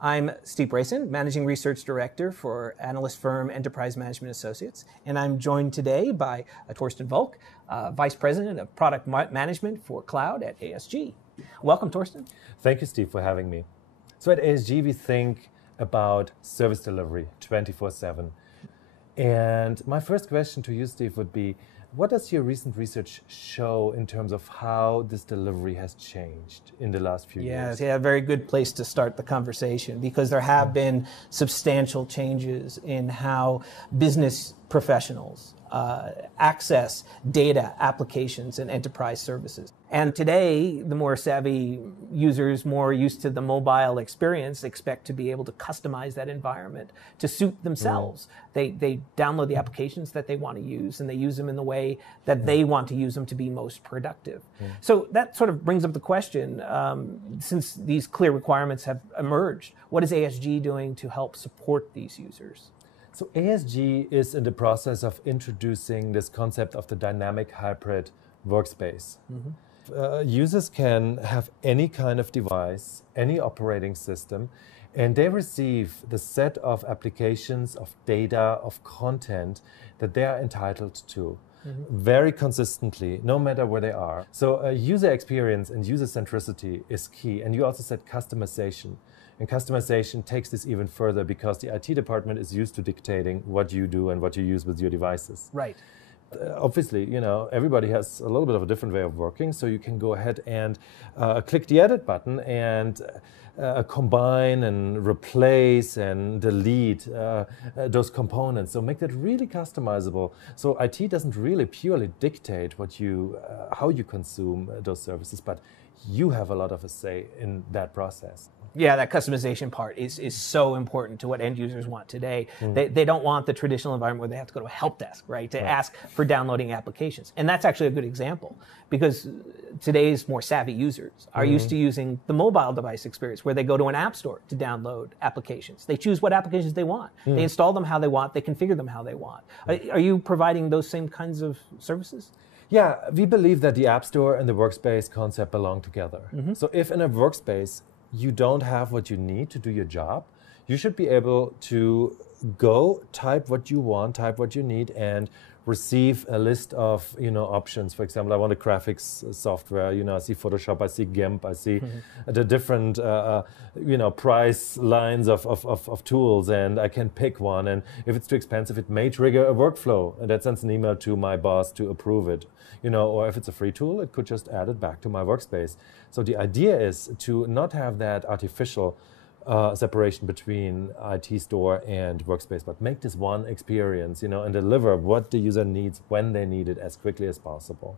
I'm Steve Brasen, Managing Research Director for analyst firm Enterprise Management Associates, and I'm joined today by Torsten Volk, Vice President of Product Management for Cloud at ASG. Welcome, Torsten. Thank you, Steve, for having me. So at ASG, we think about service delivery 24/7. And my first question to you, Steve, would be, what does your recent research show in terms of how this delivery has changed in the last few years? Yeah, a very good place to start the conversation, because there have been substantial changes in how business professionals access data, applications, and enterprise services. And today, the more savvy users, more used to the mobile experience, expect to be able to customize that environment to suit themselves. They download the applications that they want to use, and they use them in the way that they want to use them to be most productive. So that sort of brings up the question, since these clear requirements have emerged, what is ASG doing to help support these users? So ASG is in the process of introducing this concept of the dynamic hybrid workspace. Users can have any kind of device, any operating system, and they receive the set of applications, of data, of content that they are entitled to. Very consistently, no matter where they are. So user experience and user centricity is key. And you also said customization. And customization takes this even further, because the IT department is used to dictating what you do and what you use with your devices. Right. Obviously, everybody has a little bit of a different way of working, so you can go ahead and click the edit button and combine and replace and delete those components. So make that really customizable. So IT doesn't really purely dictate how you consume those services, but you have a lot of a say in that process. Yeah, that customization part is so important to what end users want today. They don't want the traditional environment where they have to go to a help desk, right, to ask for downloading applications. And that's actually a good example, because today's more savvy users are used to using the mobile device experience, where they go to an app store to download applications. They choose what applications they want. They install them how they want. They configure them how they want. Are you providing those same kinds of services? Yeah, we believe that the App Store and the workspace concept belong together. So if in a workspace you don't have what you need to do your job, you should be able to go type what you want, type what you need, and receive a list of options. For example, I want a graphics software. I see Photoshop, I see GIMP, I see the different price lines of tools, and I can pick one. And if it's too expensive, it may trigger a workflow, and that sends an email to my boss to approve it. Or if it's a free tool, it could just add it back to my workspace. So the idea is to not have that artificial separation between IT store and workspace, but make this one experience, and deliver what the user needs when they need it as quickly as possible.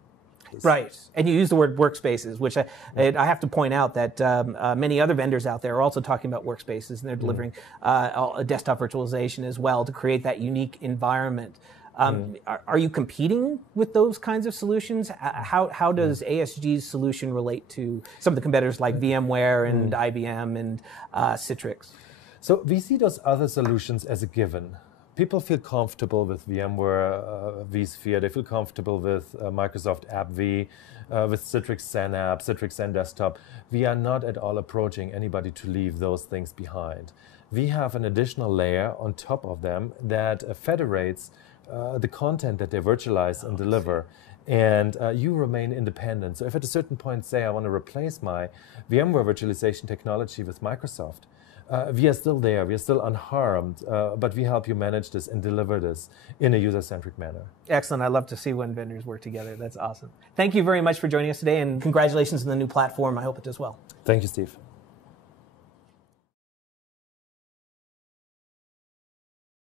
Right, and you use the word workspaces, which I have to point out that many other vendors out there are also talking about workspaces, and they're delivering a desktop virtualization as well to create that unique environment. Are you competing with those kinds of solutions? How does ASG's solution relate to some of the competitors like VMware and IBM and Citrix? So we see those other solutions as a given. People feel comfortable with VMware vSphere. They feel comfortable with Microsoft AppV, with Citrix XenApp, Citrix XenDesktop. We are not at all approaching anybody to leave those things behind. We have an additional layer on top of them that federates the content that they virtualize and deliver, and you remain independent. So if at a certain point, say, I want to replace my VMware virtualization technology with Microsoft, we are still there, we are still unharmed, but we help you manage this and deliver this in a user-centric manner. Excellent. I love to see when vendors work together. That's awesome. Thank you very much for joining us today, and congratulations on the new platform. I hope it does well. Thank you, Steve.